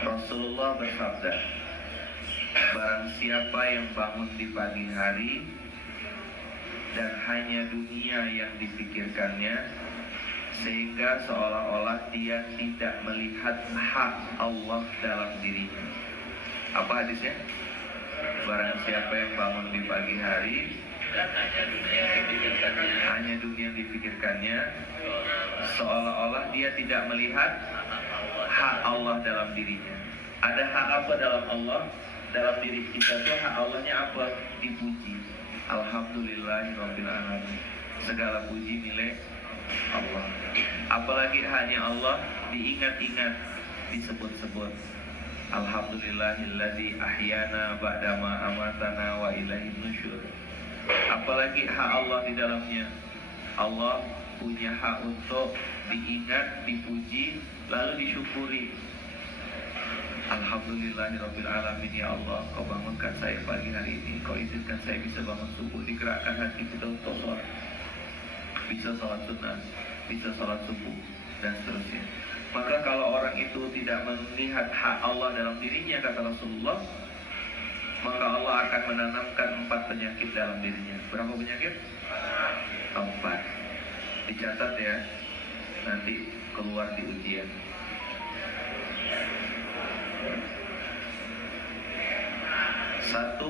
Rasulullah bersabda, barang siapa yang bangun di pagi hari dan hanya dunia yang dipikirkannya, sehingga seolah-olah dia tidak melihat hak Allah dalam dirinya. Apa hadisnya? Barang siapa yang bangun di pagi hari dan hanya dunia yang dipikirkannya, seolah-olah dia tidak melihat hak Allah dalam dirinya. Ada hak apa dalam Allah? Dalam diri kita tuh hak Allahnya apa? Dipuji. Alhamdulillahirrabbilalamin. Segala puji milik Allah. Apalagi hanya Allah diingat-ingat, disebut-sebut. Alhamdulillahilladzi ahyana ba'dama amatana wa ilaihin nusyur. Apalagi hak Allah di dalamnya. Allah punya hak untuk diingat, dipuji, lalu disyukuri. Alhamdulillahirrabbilalamin, ya Allah, Kau bangunkan saya pagi hari ini, Kau izinkan saya bisa bangun subuh, digerakkan hati kita untuk sholat, bisa sholat sunnah, bisa sholat subuh, dan seterusnya. Maka kalau orang itu tidak melihat hak Allah dalam dirinya, kata Rasulullah, maka Allah akan menanamkan 4 penyakit dalam dirinya. Berapa penyakit? 4. Dicatat ya, nanti keluar di ujian. 1,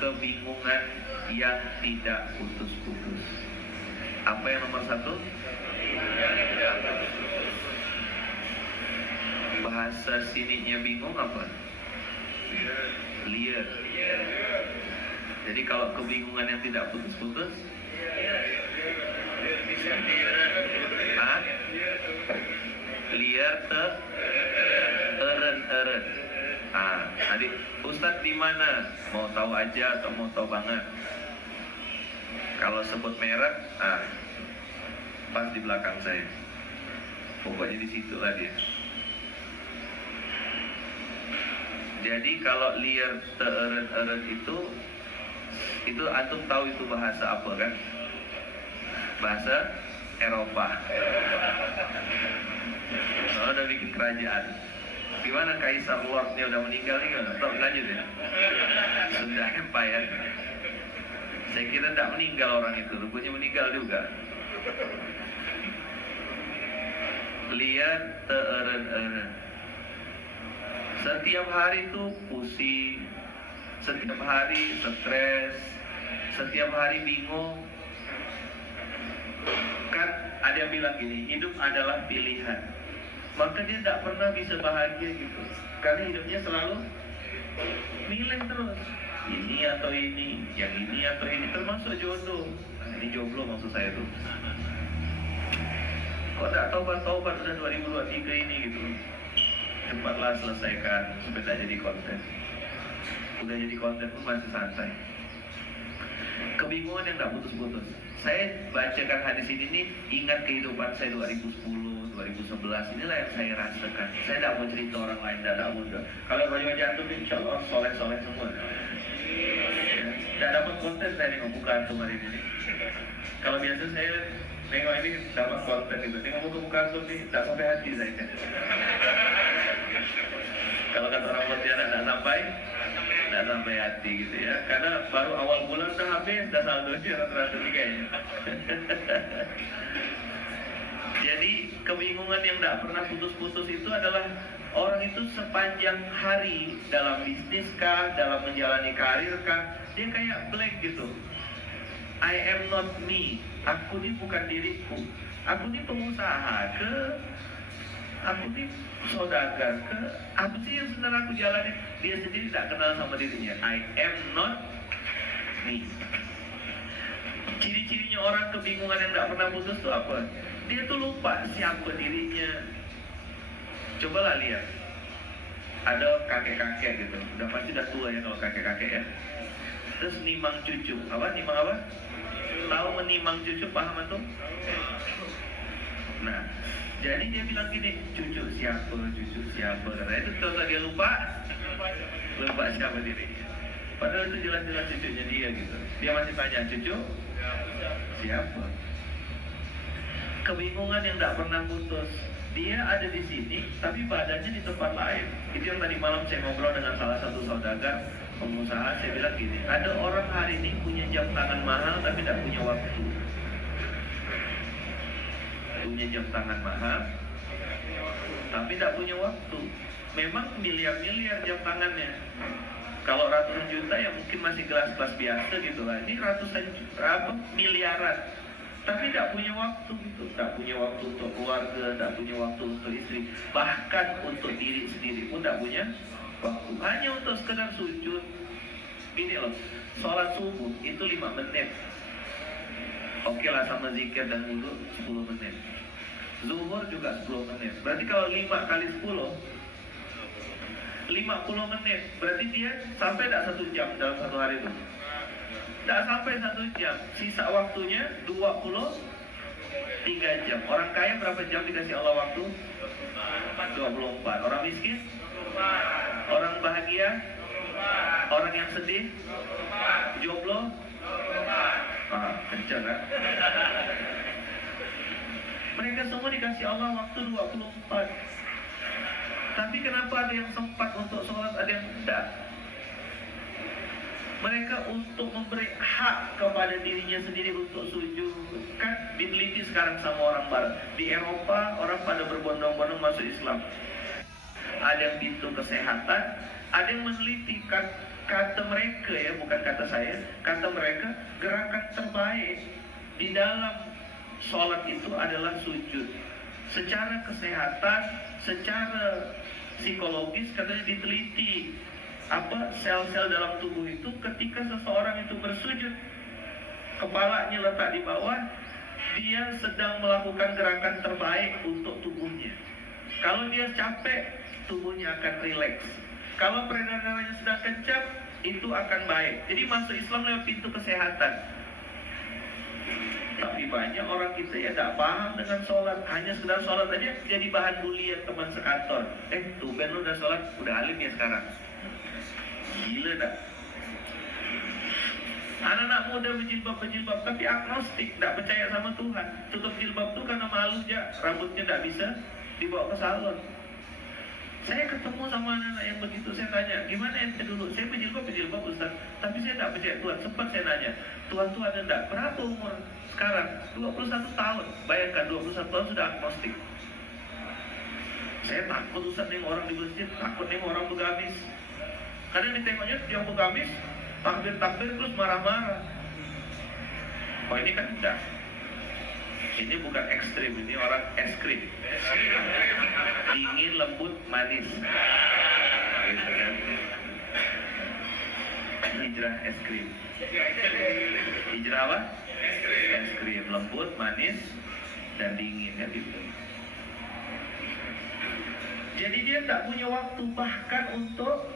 kebingungan yang tidak putus-putus. Apa yang nomor 1? Bahasa sininya bingung apa? Liar. Jadi kalau kebingungan yang tidak putus-putus, liar eren. Adik, Ustadz di mana? Mau tahu aja atau mau tahu banget? Kalau sebut merek, pas di belakang saya. Pokoknya di situ lah dia. Jadi kalau liar eren itu antum tahu itu bahasa apa kan? Bahasa Eropa. Oh, udah bikin kerajaan. Gimana Kaisar Lordnya udah meninggal nih? Stop, lanjut ya. Sudah Empire. Saya kira tidak meninggal orang itu, rupanya meninggal juga. Lihat eren. Setiap hari tuh pusing, setiap hari stres, setiap hari bingung. Kan ada yang bilang gini, hidup adalah pilihan. Maka dia tidak pernah bisa bahagia gitu, karena hidupnya selalu milih terus, ini atau ini, yang ini atau ini, termasuk jodoh. Nah, ini jomblo maksud saya tuh. Kok tak taubat udah 2023 ini gitu. Cepatlah selesaikan supaya tak jadi konten. Udah jadi konten pun masih santai. Kebingungan yang tak putus-putus. Saya bacakan hadis ini nih, ingat kehidupan saya 2010, 2011. Inilah yang saya rasakan. Saya tidak mau cerita orang lain, tidak mudah. Kalau wajah antum insya Allah soleh-soleh semua. Tidak dapat konten saya nih membuka antum hari ini. Kalau biasa saya nengok ini dapat konten itu. Nengok muka antum nih, tidak sampai hati saya. Kalau kata orang Pontianak tidak sampai hati gitu ya. Karena baru awal bulan udah habis, udah saldonya rata-rata nih kayaknya. Jadi kebingungan yang tidak pernah putus-putus itu adalah orang itu sepanjang hari dalam bisnis kah, dalam menjalani karir kah, dia kayak blank gitu. I am not me. Aku ini bukan diriku. Aku ini pengusaha ke, aku ini saudagar ke, apa sih yang sebenarnya aku jalani? Dia sendiri tidak kenal sama dirinya. I am not me. Ciri-cirinya orang kebingungan yang tidak pernah putus itu apa? Dia tuh lupa siapa dirinya. Cobalah lihat, ada kakek-kakek gitu, udah pasti udah tua ya kalau kakek-kakek ya. Terus nimang cucu, nimang apa? Tahu menimang cucu, paham tuh? Nah, jadi dia bilang gini, cucu siapa? Nah, itu contoh dia lupa siapa dirinya. Padahal itu jelas-jelas cucunya dia gitu. Dia masih tanya, cucu siapa? Kebingungan yang tidak pernah putus. dia ada di sini, tapi badannya di tempat lain. Itu yang tadi malam saya ngobrol dengan salah satu saudagar pengusaha. Saya bilang gini, ada orang hari ini punya jam tangan mahal tapi tidak punya waktu. Punya jam tangan mahal tapi tidak punya waktu. Memang miliar-miliar jam tangannya. Kalau ratusan juta ya mungkin masih gelas-gelas biasa gitu lah. Ini ratusan juta, miliaran, tapi tidak punya waktu gitu. Tidak punya waktu untuk keluarga, tidak punya waktu untuk istri, bahkan untuk diri sendiri pun tidak punya waktu. Hanya untuk sekedar sujud. Gini loh, sholat subuh itu 5 menit. Oke lah, sama zikir dan wudu 10 menit. Zuhur juga 10 menit. Berarti kalau 5 kali 10 50 menit. Berarti dia sampai tidak 1 jam dalam satu hari itu. Tidak sampai 1 jam. Sisa waktunya 23 jam. Orang kaya berapa jam dikasih Allah waktu? 24. Orang miskin? Orang bahagia? Orang yang sedih? Jomblo? Kencang kan? Mereka semua dikasih Allah waktu 24. Tapi kenapa ada yang sempat untuk sholat, ada yang tidak? Mereka untuk memberi hak kepada dirinya sendiri untuk sujud. Kan diteliti sekarang sama orang barat. Di Eropa orang pada berbondong-bondong masuk Islam. Ada yang pintu kesehatan, ada yang meneliti kata mereka ya, bukan kata saya. Kata mereka gerakan terbaik di dalam sholat itu adalah sujud. Secara kesehatan, secara psikologis katanya diteliti sel-sel dalam tubuh itu ketika seseorang itu bersujud, kepalanya letak di bawah, dia sedang melakukan gerakan terbaik untuk tubuhnya. Kalau dia capek, tubuhnya akan rileks. Kalau peredaran darahnya sedang kencang, itu akan baik. Jadi masuk Islam lewat pintu kesehatan. Tapi banyak orang kita ya tak paham dengan sholat. Hanya sekedar sholat aja jadi bahan bulian teman sekantor. Tuh Ben lu udah sholat, udah alim ya sekarang. Gila dah. Anak-anak muda berjilbab tapi agnostik, tidak percaya sama Tuhan. Tutup jilbab tuh karena malu aja, rambutnya tidak bisa dibawa ke salon. Saya ketemu sama anak-anak yang begitu, saya tanya, gimana ente dulu? Saya berjilbab Ustaz, tapi saya tidak percaya Tuhan. Sempat saya nanya, Tuhan tuh ada enggak? Berapa umur sekarang? 21 tahun. Bayangkan 21 tahun sudah agnostik. Saya takut Ustaz nih orang di masjid, takut nih orang begamis. Karena ditengoknya yang begamis, takbir terus marah-marah. Oh ini kan enggak. Ini bukan ekstrim, ini orang es krim. Dingin, lembut, manis. Gitu kan. Hijrah es krim. Hijrah apa? Es krim, lembut, manis, dan dingin ya gitu. Jadi dia tak punya waktu bahkan untuk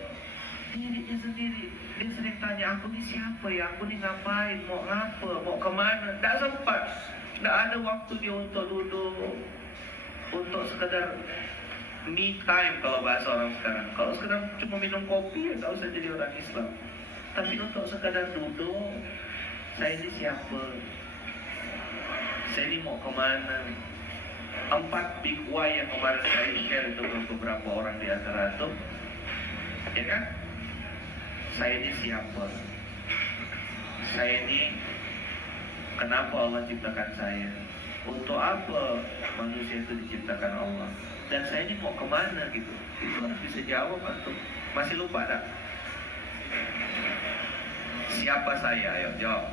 dirinya sendiri. Dia sering tanya, aku ni siapa ya? Aku ni ngapain? Mau ngapa? Mau kemana? Tak sempat. Tak ada waktu dia untuk duduk, untuk sekedar me time kalau bahasa orang sekarang. Kalau sekedar cuma minum kopi ya tak usah jadi orang Islam. Tapi untuk sekadar duduk, saya ini siapa? Saya ini mau kemana? 4 big why yang kemarin saya share itu ke beberapa orang di antara itu, ya kan? Saya ini siapa? Saya ini kenapa Allah ciptakan saya? Untuk apa manusia itu diciptakan Allah? Dan saya ini mau kemana gitu? Itu harus bisa jawab antum. Masih lupa tak? Siapa saya? Ayo jawab.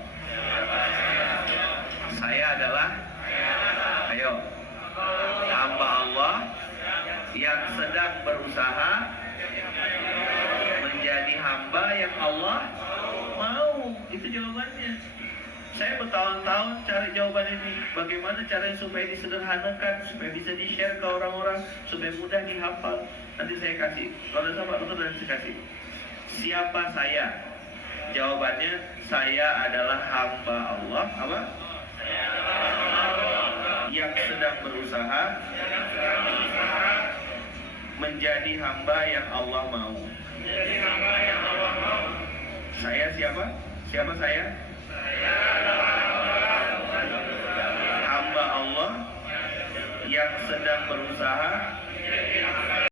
Saya adalah, ayo, hamba Allah yang sedang berusaha menjadi hamba yang Allah mau. Itu jawabannya. Saya bertahun-tahun cari jawaban ini. Bagaimana caranya supaya disederhanakan, supaya bisa di-share ke orang-orang, supaya mudah dihafal. Nanti saya kasih. Kalau sama betul nanti saya kasih. Siapa saya? Jawabannya, saya adalah hamba Allah. Apa? Yang sedang berusaha menjadi hamba yang Allah mau. Saya siapa? Siapa saya? Hamba Allah yang sedang berusaha